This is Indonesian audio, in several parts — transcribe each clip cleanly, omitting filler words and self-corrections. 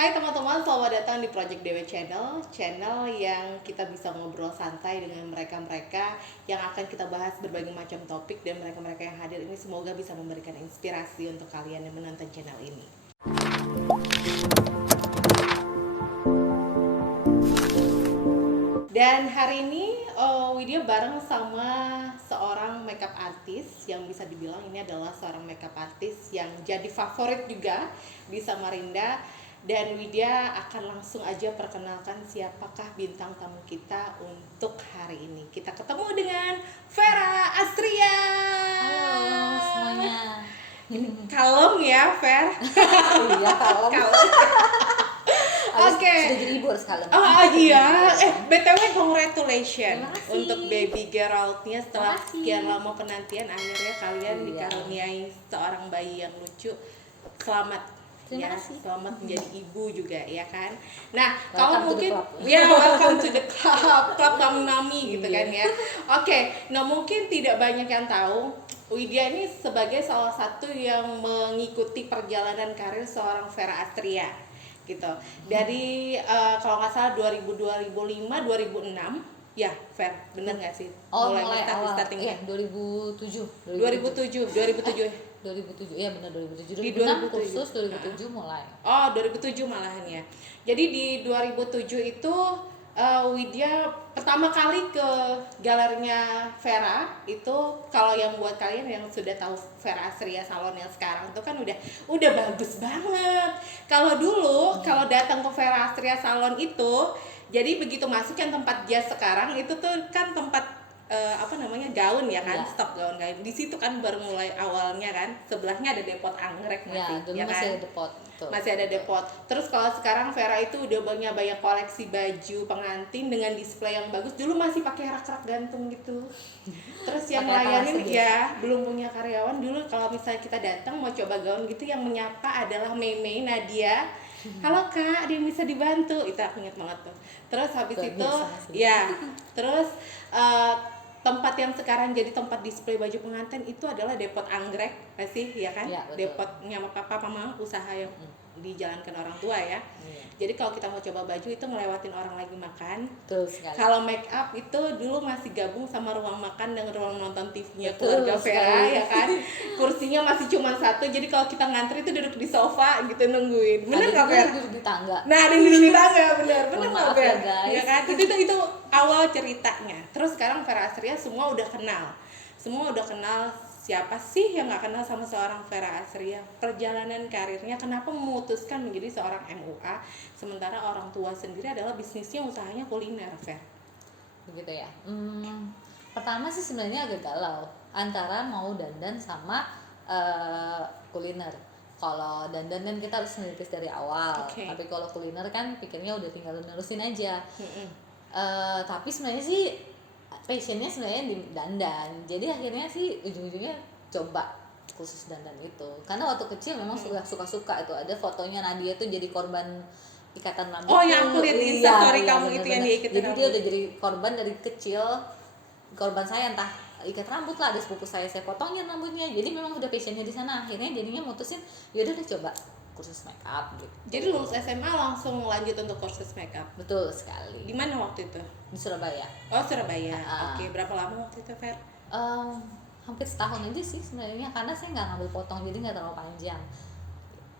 Hai teman-teman, selamat datang di Project Dewe Channel yang kita bisa ngobrol santai dengan mereka-mereka yang akan kita bahas berbagai macam topik, dan mereka-mereka yang hadir ini semoga bisa memberikan inspirasi untuk kalian yang menonton channel ini. Dan hari ini Widya bareng sama seorang makeup artist yang bisa dibilang ini adalah seorang makeup artist yang jadi favorit juga di Samarinda. Dan Widya akan langsung aja perkenalkan siapakah bintang tamu kita untuk hari ini. Kita ketemu dengan Vera Astria. Halo semuanya. Kalem ya, Ver? Iya, kalem. Oke. Sudah jadi ibu harus kalem. Oh iya. BTW congratulations Terima kasih. untuk baby Geraldnya setelah Terima kasih. sekian lama penantian, akhirnya kalian Iya. dikaruniai seorang bayi yang lucu. Selamat. Terima Ya, kasih. selamat menjadi ibu juga ya kan. Nah, Welcome kalau to the mungkin club. ya welcome to the club nami gitu Iya. kan ya. Oke, nah mungkin tidak banyak yang tahu Widya ini sebagai salah satu yang mengikuti perjalanan karir seorang Vera Astria gitu. Dari kalau nggak salah 2005 2006 ya, Ver, bener nggak sih? Mulai start awal. startingnya. Iya, 2007. 2007 Iya benar 2007. Di 2006 2007. kursus, 2007 mulai. Oh, 2007 malahan ya. Jadi di 2007 itu Widya pertama kali ke galerinya Vera itu, kalau yang buat kalian yang sudah tahu Vera Astria Salon yang sekarang itu kan udah bagus banget. Kalau dulu kalau datang ke Vera Astria Salon itu, jadi begitu masuk yang tempat jazz sekarang itu tuh kan tempat gaun ya kan, Iya. stok gaun kain. Di situ kan baru mulai awalnya kan. Sebelahnya ada depot anggrek Ya, masih, dulu ya masih kan? ada depot. Betul. Masih ada depot. Terus kalau sekarang Vera itu udah banyak koleksi baju pengantin dengan display yang bagus. Dulu masih pakai rak-rak gantung gitu. Terus yang Pakai layanin etalase ya belum punya karyawan. Dulu kalau misalnya kita datang mau coba gaun gitu, yang menyapa adalah Mei Nadia. Halo Kak, ada yang bisa dibantu? Itu aku inget banget tuh. Terus habis Luar itu biasa sih. ya, terus tempat yang sekarang jadi tempat display baju pengantin itu adalah depot anggrek masih ya kan? Ya, betul. Depotnya papa mama, usaha yang dijalankan orang tua ya. Iya. Jadi kalau kita mau coba baju itu ngelewatin orang lagi makan. Betul sekali. Kalau make up itu dulu masih gabung sama ruang makan dan ruang nonton TV-nya Betul keluarga Vera sekali. ya kan. Kursinya masih cuma satu, jadi kalau kita ngantri itu duduk di sofa gitu nungguin. Bener nggak Ada Vera? juga duduk di tangga. Nah, ada yang duduk di tangga, bener Mohon nggak maaf Vera? ya, guys. Ya kan? Itu awal ceritanya. Terus sekarang Vera Astria semua udah kenal. Semua udah kenal. Siapa sih yang nggak kenal sama seorang Vera Astria? Perjalanan karirnya, kenapa memutuskan menjadi seorang MUA sementara orang tua sendiri adalah bisnisnya, usahanya kuliner, Ver? Begitu ya. Pertama sih sebenarnya agak galau antara mau dandan sama kuliner. Kalau dandan kan kita harus merintis dari awal, Oke. tapi kalau kuliner kan pikirnya udah tinggal nerusin aja. Mm-mm. Tapi sebenarnya sih passionnya sebenarnya di dandan, jadi akhirnya sih ujung-ujungnya coba khusus dandan itu, karena waktu kecil memang suka itu. Ada fotonya Nadia tuh jadi korban ikatan rambut. Oh, yang aku lihat di Instastory kamu itu yang dia iketin jadi dia rambut. udah jadi korban dari kecil, korban saya entah ikat rambut lah, ada sepupu saya potongin rambutnya, jadi memang udah passionnya di sana. Akhirnya jadinya mutusin yaudah deh coba kursus make up gitu. Jadi lulus SMA langsung lanjut untuk kursus makeup. Betul sekali. Di mana waktu itu? Di Surabaya. Oh, Surabaya. Ah. Oke, berapa lama waktu itu, Ver? Hampir setahun aja sih sebenarnya, karena saya nggak ngambil potong, jadi nggak terlalu panjang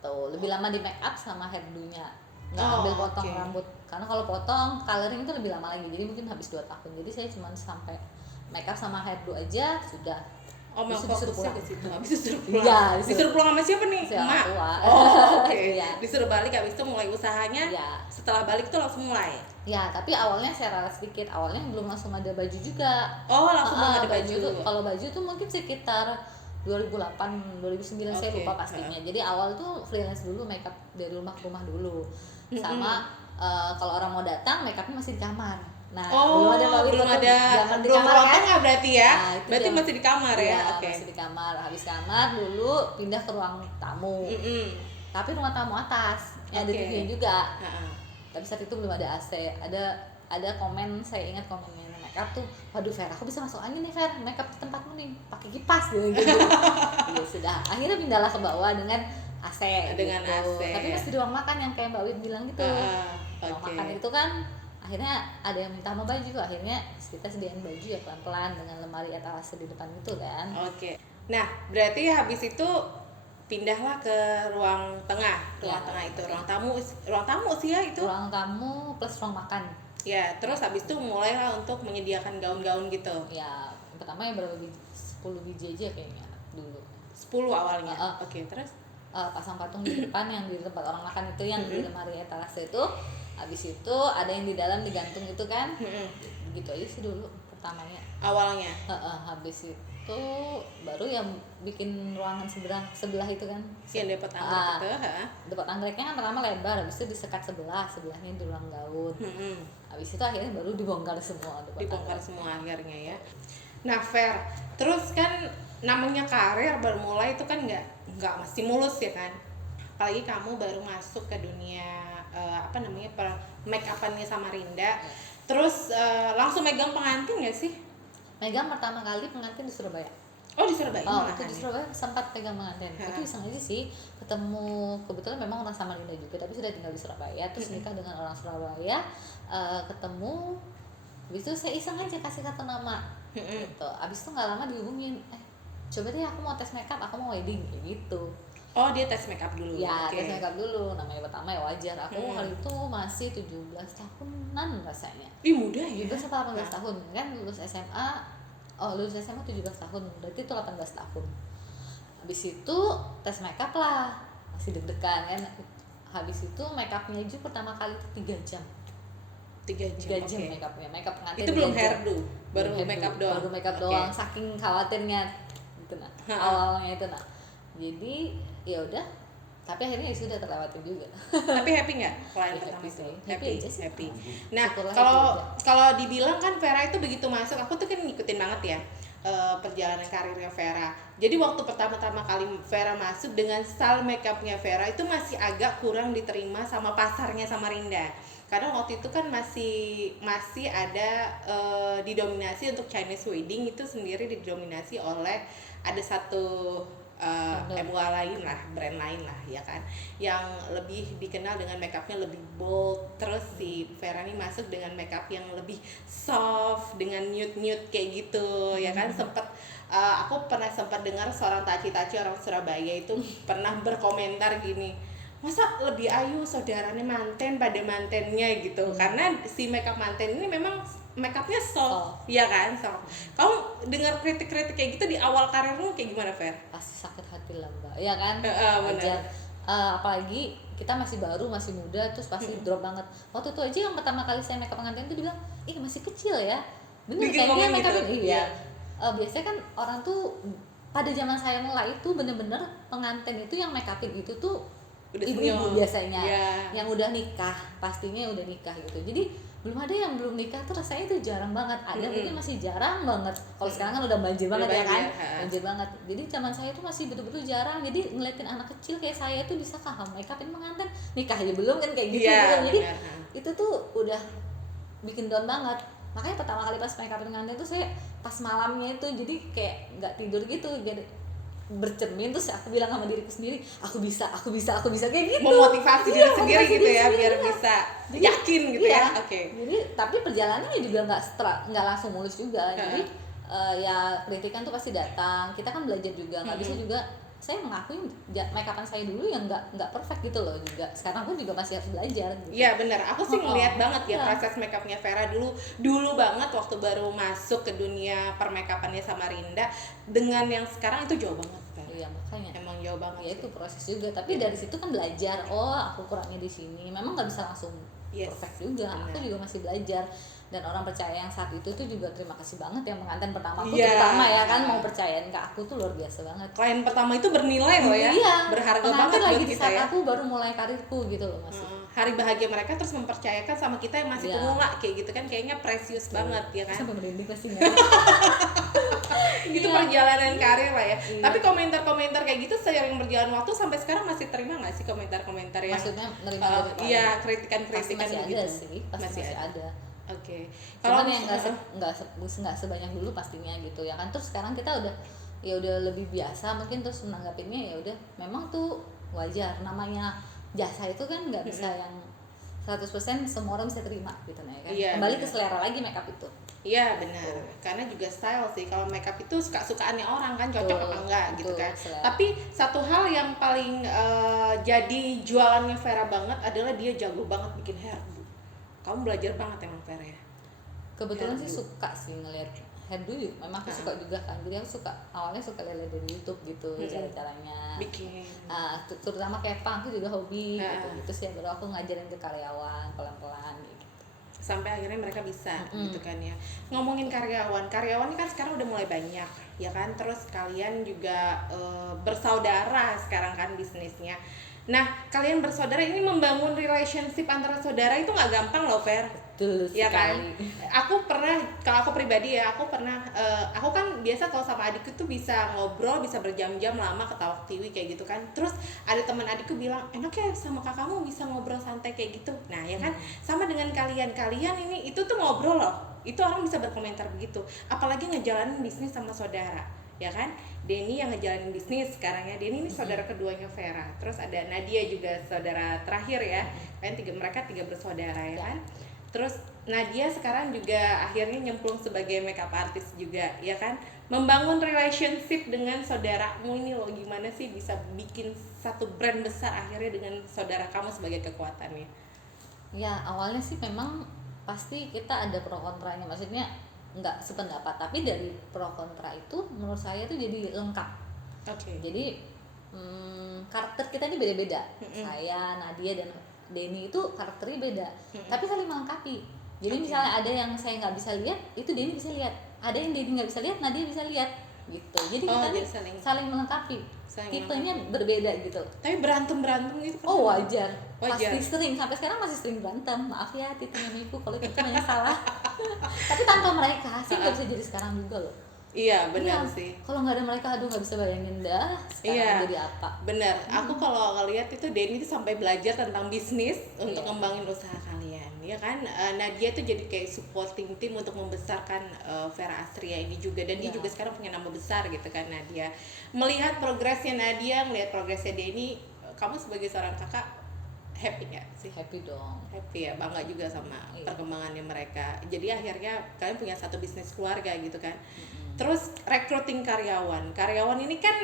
tuh. Lebih lama di make up sama hairdo-nya, nggak Oh, ambil potong oke. rambut, karena kalau potong coloring itu lebih lama lagi, jadi mungkin habis 2 tahun. Jadi saya cuma sampai make up sama hairdo aja sudah. Oh, mau Terus disuruh fokusnya pulang. ke situ. Habis disuruh pulang. Iya, disuruh pulang sama siapa nih? Sama Emak. tua. Oh, oke. Iya. Disuruh balik, habis itu mulai usahanya. Iya. Setelah balik tuh langsung mulai. Ya, tapi awalnya saya ralat sedikit. Awalnya belum langsung ada baju juga. Oh, langsung belum ada baju. Tuh, kalau baju tuh mungkin sekitar 2008, 2009 saya Oke, lupa pastinya. Jadi awal tuh freelance dulu, makeup dari rumah ke rumah dulu. Sama kalau orang mau datang, makeupnya masih di kamar. Nah, belum ada zaman di belum kamar rontok kan? nggak berarti ya? Nah, itu Berarti zaman- masih di kamar ya? Iya, Oke. masih di kamar. Habis kamar dulu pindah ke ruang tamu. Tapi ruang tamu atas, yang ada Oke. TV-nya juga. Heeh. Tapi saat itu belum ada AC. Ada komen, saya ingat komennya makeup tuh, waduh Vera, aku bisa masuk angin nih Vera, makeup di tempatmu nih pakai kipas gitu. Ya sudah, akhirnya pindahlah ke bawah dengan AC Dengan gitu. AC. Tapi masih di ruang makan yang kayak Mbak Win bilang gitu. Ruang Oke. makan itu kan akhirnya ada yang minta sama baju, akhirnya kita sediain baju ya pelan-pelan dengan lemari etalase di depan itu kan. Oke. Nah, berarti habis itu pindahlah ke ruang tengah. Ruang Ya, tengah itu ruang tamu sih ya itu. Ruang tamu plus ruang makan. Ya, terus habis itu mulailah untuk menyediakan gaun-gaun gitu. Ya, pertama ya berapa biji? 10 biji aja kayaknya dulu. 10 awalnya. Uh-uh. Oke, terus Pasang patung di depan yang di tempat orang makan itu yang di lemari etalase itu. Habis itu ada yang di dalam digantung itu kan. Gitu aja sih dulu pertamanya. awalnya. Habis itu baru yang bikin ruangan sebelah itu kan. Yang dapat anggrek itu, Dapat anggreknya kan pertama lebar, habis itu disekat sebelahnya di ruang gaun. Habis itu akhirnya baru dibongkar semua. Dibongkar semua akhirnya ya. Nah, Fer, terus kan namanya karir bermulai itu kan nggak mesti mulus ya kan. Apalagi kamu baru masuk ke dunia make upannya Samarinda. Terus langsung megang pengantin nggak sih? Megang pertama kali pengantin di Surabaya. Oh, di Surabaya Itu malahan di ya? Surabaya sempat pegang pengantin. Itu iseng aja sih, ketemu kebetulan memang orang Samarinda juga tapi sudah tinggal di Surabaya, terus nikah dengan orang Surabaya, ketemu. Habis itu saya iseng aja kasih kartu nama. Gitu. Habis itu nggak lama dihubungin, coba deh aku mau tes makeup, aku mau wedding kayak gitu. Oh, dia tes makeup dulu. Ya, Oke. tes makeup dulu. Namanya pertama ya wajar. Aku kali itu masih 17 tahunan rasanya. Ih, muda ya. 17 atau 18 tahun kan lulus SMA. Lulus SMA 17 tahun. Berarti itu 18 tahun. Habis itu tes makeup lah. Masih deg-degan kan. Habis itu makeupnya aja pertama kali itu 3 jam. 3 jam. 3 jam Oke. makeupnya. Makeup pengantin. Itu belum 3 jam. hairdo, baru Belum makeup hairdo, doang. Baru makeup Oke. doang, saking khawatirnya gitu nah. Awalnya itu nah. Jadi ya udah, tapi akhirnya ya sudah terlewatin juga. Tapi happy nggak klien Ya, pertama happy itu? sih. Happy aja sih. Happy. Nah, Syukurlah kalau happy aja. kalau dibilang kan Vera itu begitu masuk, aku tuh kan ngikutin banget ya perjalanan karirnya Vera. Jadi waktu pertama-tama kali Vera masuk dengan style makeupnya Vera itu masih agak kurang diterima sama pasarnya Samarinda. Karena waktu itu kan masih ada didominasi untuk Chinese wedding itu sendiri didominasi oleh ada satu MUA lain lah, brand lain lah ya kan, yang lebih dikenal dengan makeupnya lebih bold. Terus si Vera ini masuk dengan makeup yang lebih soft, dengan nude kayak gitu ya kan. Aku pernah sempat dengar seorang taci-taci orang Surabaya itu pernah berkomentar gini, masa lebih ayu saudaranya manten pada mantennya gitu. Karena si makeup manten ini memang makeupnya soft, ya kan, soft. Kamu dengar kritik-kritik kayak gitu di awal karirmu kayak gimana, Fer? Pasti sakit hati lah mbak, ya kan. Benar. Wajar. Apalagi kita masih baru, masih muda, terus pasti drop banget. Waktu itu aja yang pertama kali saya makeup pengantin itu dibilang, ih masih kecil ya, bener Bikin kayak dia komen makeupin gitu? iya. Biasanya kan orang tuh pada zaman saya mulai itu bener-bener pengantin itu yang makeupin itu tuh Udah ibu-ibu senior. biasanya, Iya. yang udah nikah, pastinya udah nikah gitu. Jadi belum ada yang belum nikah tuh rasanya itu jarang banget. Ada mungkin masih jarang banget. Kalau sekarang kan udah banjir Udah banget ya kan, banjir, banjir banget. Jadi zaman saya tuh masih betul-betul jarang. Jadi ngeliatin anak kecil kayak saya tuh bisa paham makeupin pengantin, nikah aja belum kan kayak gitu. Iya, Jadi benar. itu tuh udah bikin down banget. Makanya pertama kali pas makeupin pengantin tuh saya pas malamnya itu jadi kayak nggak tidur gitu, jadi bercermin terus aku bilang sama diriku sendiri, aku bisa kayak gitu. Memotivasi diri sendiri motivasi gitu diri ya, sendiri, biar iya. bisa Jadi, yakin gitu iya. ya. Oke. Jadi tapi perjalanannya juga nggak langsung mulus juga. Jadi ya kritikan tuh pasti datang. Kita kan belajar juga, nggak bisa juga. Saya mengakui make-upan saya dulu yang nggak perfect gitu loh juga. Sekarang pun juga masih harus belajar. Gitu. Iya benar, aku sih ngeliat banget ya Iya. proses makeupnya Vera dulu banget waktu baru masuk ke dunia permakeupannya Samarinda dengan yang sekarang itu jauh banget kan. Iya makanya. Emang jauh banget. Ya itu proses juga. Tapi dari situ kan belajar. Oh aku kurangnya di sini. Memang nggak bisa langsung perfect juga. Benar. Aku juga masih belajar. Dan orang percaya yang saat itu tuh juga terima kasih banget yang pengantin pertama aku Iya. terutama ya kan mau percayain ke aku tuh luar biasa banget. Klien pertama itu bernilai loh ya, Iya, berharga pengantin banget lagi buat di kita saat ya. aku baru mulai karirku gitu loh masih. Hari bahagia mereka terus mempercayakan sama kita yang masih Iya. pemula kayak gitu kan, kayaknya precious banget ya kan. Sampai merinding pasti nggak. Itu perjalanan karir lah ya. Tapi komentar-komentar kayak gitu seiring berjalan waktu sampai sekarang masih terima nggak sih komentar-komentar yang Maksudnya nerima dari klien? iya, Pasti kritikan-kritikan masih gitu. ada sih, pasti masih ada. Oke. Cuman yang nggak sebanyak dulu pastinya gitu ya kan. Terus sekarang kita udah lebih biasa mungkin terus menanggapinnya ya udah memang tuh wajar, namanya jasa itu kan nggak bisa yang 100% semua orang bisa terima gitu kan. Iya, Kembali ke benar. selera lagi makeup itu. Iya benar, karena juga style sih. Kalau makeup itu suka-sukaannya orang kan, cocok Betul, apa enggak gitu betul, kan. selera. Tapi satu hal yang paling jadi jualannya Vera banget adalah dia jago banget bikin hairdo. Kamu belajar banget emang Vera ya. Kebetulan sih Hairdo. suka sih ngeliat hairdo, memang aku suka juga kan, jadi aku awalnya suka lihat dari YouTube gitu cara-caranya Bikin. terutama kepang aku juga hobi Heeh. gitu sih, baru aku ngajarin ke karyawan pelan-pelan gitu. Sampai akhirnya mereka bisa gitu kan ya. Ngomongin karyawan ini kan sekarang udah mulai banyak ya kan. Terus kalian juga bersaudara sekarang kan bisnisnya. Nah, kalian bersaudara ini membangun relationship antara saudara itu nggak gampang loh, Fer. Betul Ya kan? sekali. Kalau aku pribadi ya, aku kan biasa kalau sama adikku tuh bisa ngobrol, bisa berjam-jam lama ketawa ketiwi kayak gitu kan. Terus ada teman adikku bilang, enak ya sama kakakmu bisa ngobrol santai kayak gitu. Nah ya kan, sama dengan kalian ini itu tuh ngobrol loh. Itu orang bisa berkomentar begitu. Apalagi ngejalanin bisnis sama saudara, ya kan? Denny yang ngejalanin bisnis sekarang ya. Denny ini saudara keduanya Vera. Terus ada Nadia juga saudara terakhir ya. Mereka tiga bersaudara ya kan. Terus Nadia sekarang juga akhirnya nyemplung sebagai makeup artist juga ya kan, membangun relationship dengan saudaramu ini loh. Gimana sih bisa bikin satu brand besar akhirnya dengan saudara kamu sebagai kekuatannya? Ya awalnya sih memang pasti kita ada pro kontranya, maksudnya nggak sependapat, tapi dari pro kontra itu menurut saya tuh jadi lengkap. Oke. Jadi karakter kita ini beda-beda. Saya, Nadia dan Denny itu karakternya beda, tapi saling melengkapi. Jadi misalnya ada yang saya nggak bisa lihat, itu Denny bisa lihat. Ada yang Denny nggak bisa lihat, Nadia bisa lihat gitu. Jadi kita nih jadi saling melengkapi. saling Tipenya berbeda gitu. Tapi berantem gitu pernah? Oh wajar. Wajar. Pasti sering, sampai sekarang masih sering berantem. Maaf ya titinya Miku kalau titinya salah. Tapi tanpa mereka sih nggak bisa jadi sekarang juga loh. Iya benar Iya, sih. kalau nggak ada mereka, aduh nggak bisa bayangin dah sekarang Iya, jadi apa. bener. Aku kalau ngeliat itu Denny itu sampai belajar tentang bisnis untuk Iya. ngembangin usaha kalian, ya kan? Nadia itu jadi kayak supporting tim untuk membesarkan Vera Astria ini juga, dan dia Iya. juga sekarang punya nama besar gitu kan Nadia. Melihat progresnya Nadia, melihat progresnya Denny, kamu sebagai seorang kakak happy nggak sih? Happy dong. Happy ya, bangga juga sama Iya. perkembangannya mereka. Jadi akhirnya kalian punya satu bisnis keluarga gitu kan. Terus recruiting karyawan ini kan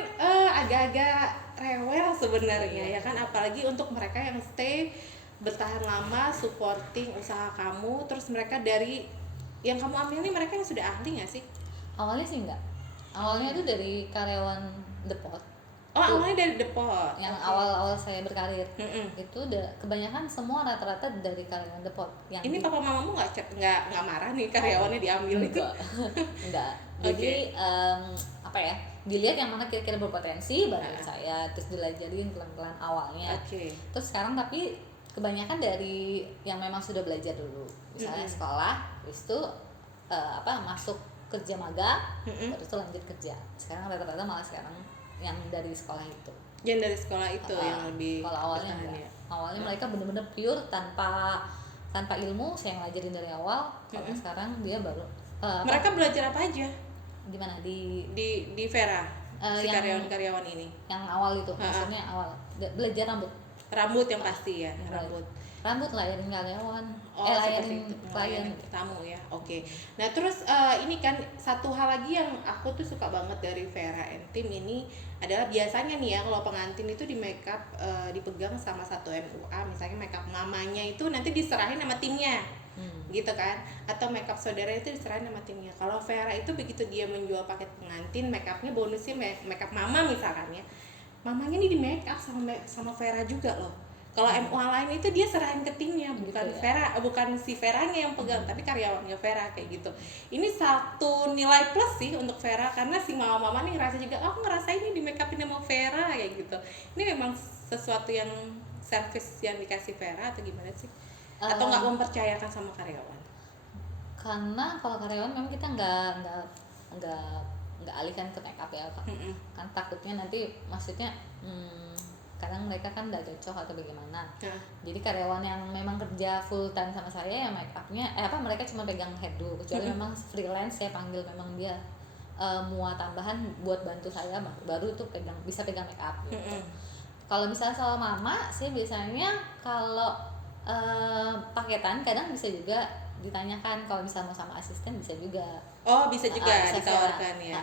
agak-agak rewel sebenarnya ya kan, apalagi untuk mereka yang stay bertahan lama supporting usaha kamu. Terus mereka dari yang kamu ambil ini mereka yang sudah ahli nggak sih? Awalnya sih enggak. Awalnya itu dari karyawan The Pot. Oh, awalnya dari depot. Yang Oke. awal-awal saya berkarir. Mm-mm. Itu udah kebanyakan semua rata-rata dari karyawan The Pot. Yang Ini papa mamamu nggak marah nih karyawannya diambil itu? enggak. Enggak. Jadi apa ya? Dilihat yang mana kira-kira berpotensi baru saya, terus dilajarin pelan-pelan awalnya. Oke. Terus sekarang tapi kebanyakan dari yang memang sudah belajar dulu. Misalnya sekolah, terus itu masuk kerja magang, terus itu lanjut kerja. Sekarang rata-rata malah sekarang yang dari sekolah itu. Yang dari sekolah itu yang lebih Kalau awalnya bertahan enggak. ya. Awalnya mereka benar-benar pure tanpa ilmu, saya ngajarin dari awal. Kalau sekarang dia baru Mereka belajar apa aja gimana di di Vera, si yang- karyawan ini? yang awal itu, maksudnya awal belajar rambut. Rambut yang pasti ya, Yang rambut. layanin karyawan, Oh, seperti layanin itu, klien. melayani tamu ya. Oke. Nah, terus ini kan satu hal lagi yang aku tuh suka banget dari Vera and Tim ini adalah biasanya nih ya kalau pengantin itu di makeup dipegang sama satu MUA, misalnya makeup mamanya itu nanti diserahin sama timnya. Gitu kan, atau makeup saudara itu diserahin sama timnya. Kalau Vera itu begitu dia menjual paket pengantin, makeupnya bonusnya makeup mama misalkan ya, mamanya ini di makeup sama Vera juga loh. Kalau MUA lain itu dia serahin ke timnya, bukan Gitu ya. Vera, bukan si Veranya yang pegang, tapi karyawannya Vera kayak gitu. Ini satu nilai plus sih untuk Vera, karena si mama-mama nih ngerasa juga, aku ngerasa ini di makeupin sama Vera kayak gitu. Ini memang sesuatu yang service yang dikasih Vera atau gimana sih? Atau nggak mempercayakan sama karyawan? Karena kalau karyawan memang kita nggak alihkan ke makeup ya Pak. Kan takutnya nanti, maksudnya kadang mereka kan nggak cocok atau bagaimana. Jadi karyawan yang memang kerja full time sama saya ya makeupnya mereka cuma pegang hairdo, kecuali memang freelance saya panggil, memang dia mua tambahan buat bantu saya, baru tuh bisa pegang makeup gitu. Kalau misalnya soal mama, saya biasanya kalau paketan kadang bisa juga ditanyakan, kalau misalnya mau sama asisten bisa juga. Oh, bisa juga Bisa ditawarkan ya.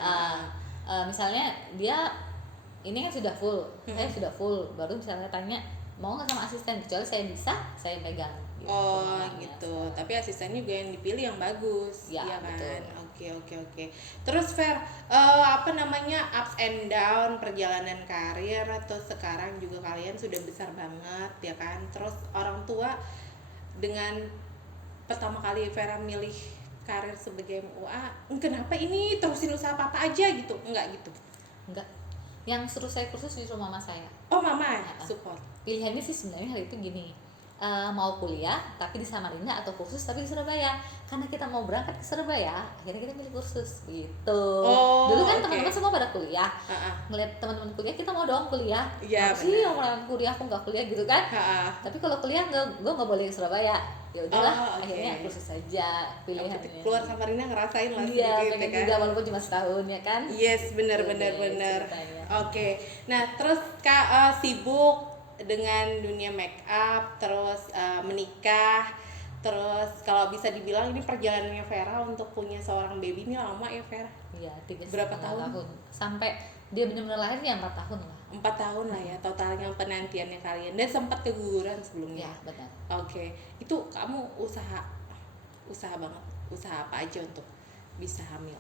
misalnya dia ini kan sudah full, saya Mm-mm. sudah full, baru misalnya tanya mau nggak sama asisten, kecuali saya bisa, saya pegang. Gitu, Oh mamanya gitu, sekarang. tapi asistennya juga yang dipilih yang bagus, Ya, iya kan? betul. Oke. Terus Fer, apa namanya, ups and down perjalanan karir atau sekarang juga kalian sudah besar banget ya kan? Terus orang tua dengan pertama kali Vera milih karir sebagai MUA, kenapa ini terusin usaha papa aja gitu? Enggak gitu. Enggak, yang suruh saya kursus justru mama saya. Oh mama Nah, support. pilihannya sih sebenarnya hari itu gini, mau kuliah tapi di Samarinda atau kursus tapi di Surabaya. Karena kita mau berangkat ke Surabaya, akhirnya kita milih kursus gitu. Oh, Dulu kan oke. teman-teman semua pada kuliah, Ha-ha. ngeliat teman-teman kuliah, kita mau dong kuliah. Iya, Kenapa sih benar. orang kuliah aku nggak kuliah gitu kan? Ha-ha. Tapi kalau kuliah gue nggak boleh ke Surabaya. Ya udahlah, Oh, oke. akhirnya kursus saja pilihannya. Keluar Samarinda ngerasain lah Iya, sedikit pengen ya kan. juga walaupun cuma setahun ya kan. Yes, benar. Gitu deh ceritanya. Oke. Nah, terus Kak sibuk dengan dunia make up, terus menikah, terus kalau bisa dibilang ini perjalanannya Vera untuk punya seorang baby ini lama ya Vera? Iya, Berapa 3,5 tahun? sampai dia benar-benar lahir ya 4 tahun lah. 4 tahun lah ya totalnya penantiannya kalian, dan sempat keguguran sebelumnya. Ya benar. Oke, itu kamu usaha banget, usaha apa aja untuk bisa hamil?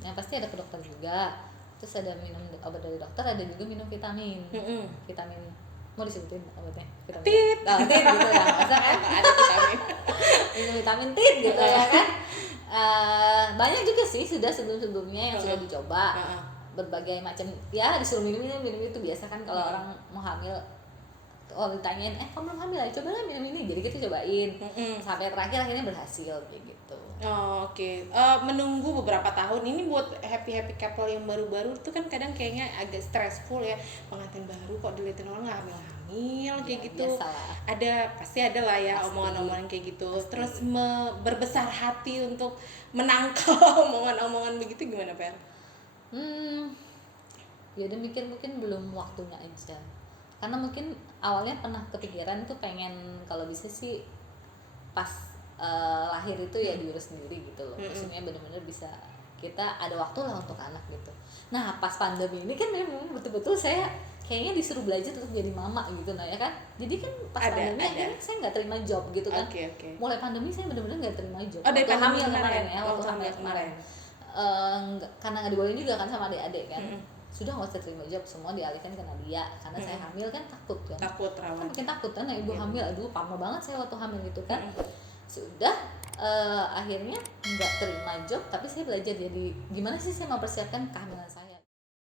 Yang pasti ada ke dokter juga, terus ada minum obat dari dokter, ada juga minum vitamin. Mm-mm. Vitamin, mau disebutin obatnya? Vitamin. Tit. Tit gitu ya, masa kan? Ada vitamin. Minum vitamin tit gitu ya kan. Banyak juga sih sudah sebelum-sebelumnya yang sudah dicoba. Berbagai macam, ya disuruh minum itu biasa kan kalau orang mau hamil. Oh ditanyain, kamu belum hamil, cobalah minum ini, jadi kita cobain. Sampai terakhir akhirnya berhasil kayak gitu. Oh, oke. Menunggu beberapa tahun ini buat happy couple yang baru-baru tuh kan kadang kayaknya agak stressful ya, pengantin baru kok dilihatin orang nggak hamil kayak Ya, gitu. biasalah. Pasti ada lah ya Pasti. omongan-omongan kayak gitu. Pasti. Terus berbesar hati untuk menangkal omongan-omongan begitu gimana Per? Ya udah mikir mungkin belum waktunya aja, karena mungkin awalnya pernah kepikiran tuh pengen kalau bisa sih pas lahir itu ya diurus sendiri gitu loh. Maksudnya bener-bener bisa kita ada waktu lah untuk anak gitu. Nah pas pandemi ini kan memang betul-betul saya kayaknya disuruh belajar untuk jadi mama gitu, nah ya kan, jadi kan pas pandemi akhirnya saya nggak terima job gitu kan. Oke. Mulai pandemi saya bener-bener nggak terima job. Oh, dari waktu pandemi hamil kemarin? kemarin ya, Oh, waktu hamil hamil kemarin. kemarin. Karena nggak dibolehin juga kan sama adik-adik kan. Sudah nggak usah terima job, semua dialihkan ke Nadia karena saya hamil kan takut kan. Takut Kan rawan. makin takut kan, ibu hamil, aduh parno banget saya waktu hamil gitu kan. Sudah akhirnya nggak terima job, tapi saya belajar jadi gimana sih saya mempersiapkan kehamilan saya.